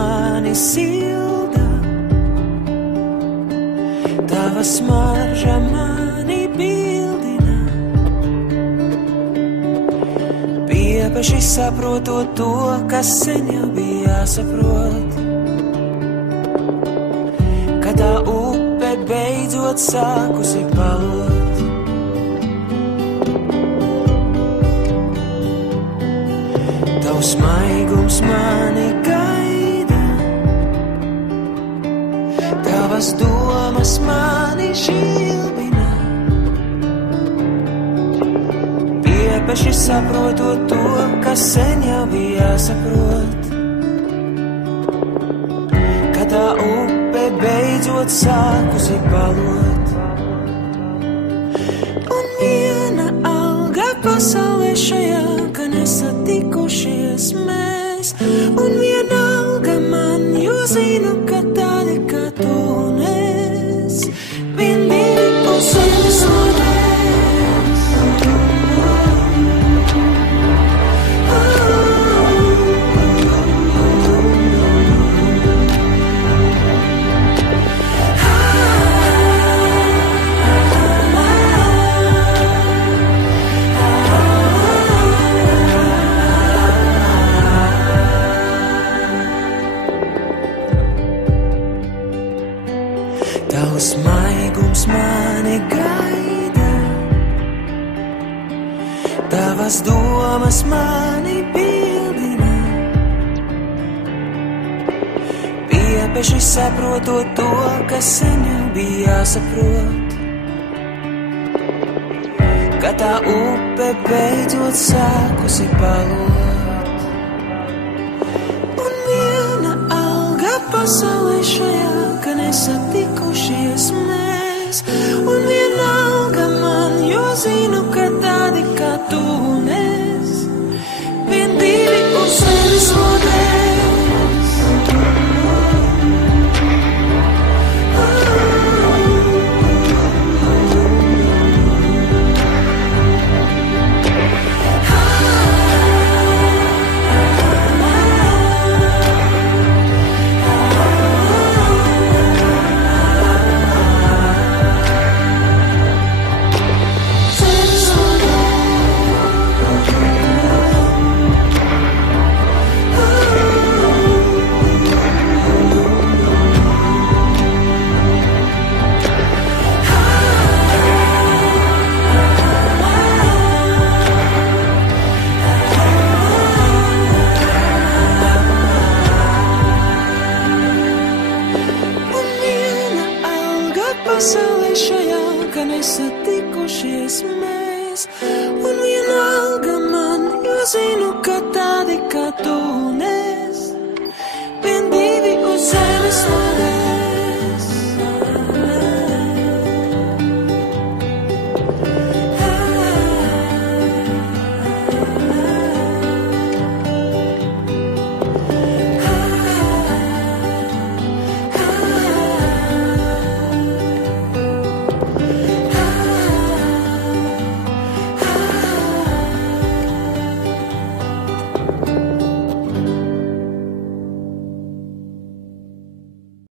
mani silda, tava smarža mani pildina. Piepeši saprotot to, kas sen jau bija jāsaprot, ka tā upe beidzot sākusi palot. Tavs maigums mani gaida, tavas domas mani žilbina. Piepeši saprotot to, kas sen jau bija jāsaprot, ka tā upe beidzot sākusi palot. Un viena alga pasaulē šajā, ka nesatikušies mēs. Un viena alga man, jo zinu, ka tādi kā tu un es vien divi un sevi sodēs. Tavs maigums mani gaida, tavas domas mani pildina. Piepeši saprotot to, kas sen jau bija jāsaprot, ka tā upe beidzot sākusi palot. Un viena alga pasaulē šajā, ka nesatikušies mēs. Un vienalga man, jo zinu, ka tādi kā tu un es vien divi un sevi sodēs. Pasaulē šajā, ka nesatikušies mēs. Un vienalga man, jo zinu, ka tādi kā tu un es vien divi uz zemes.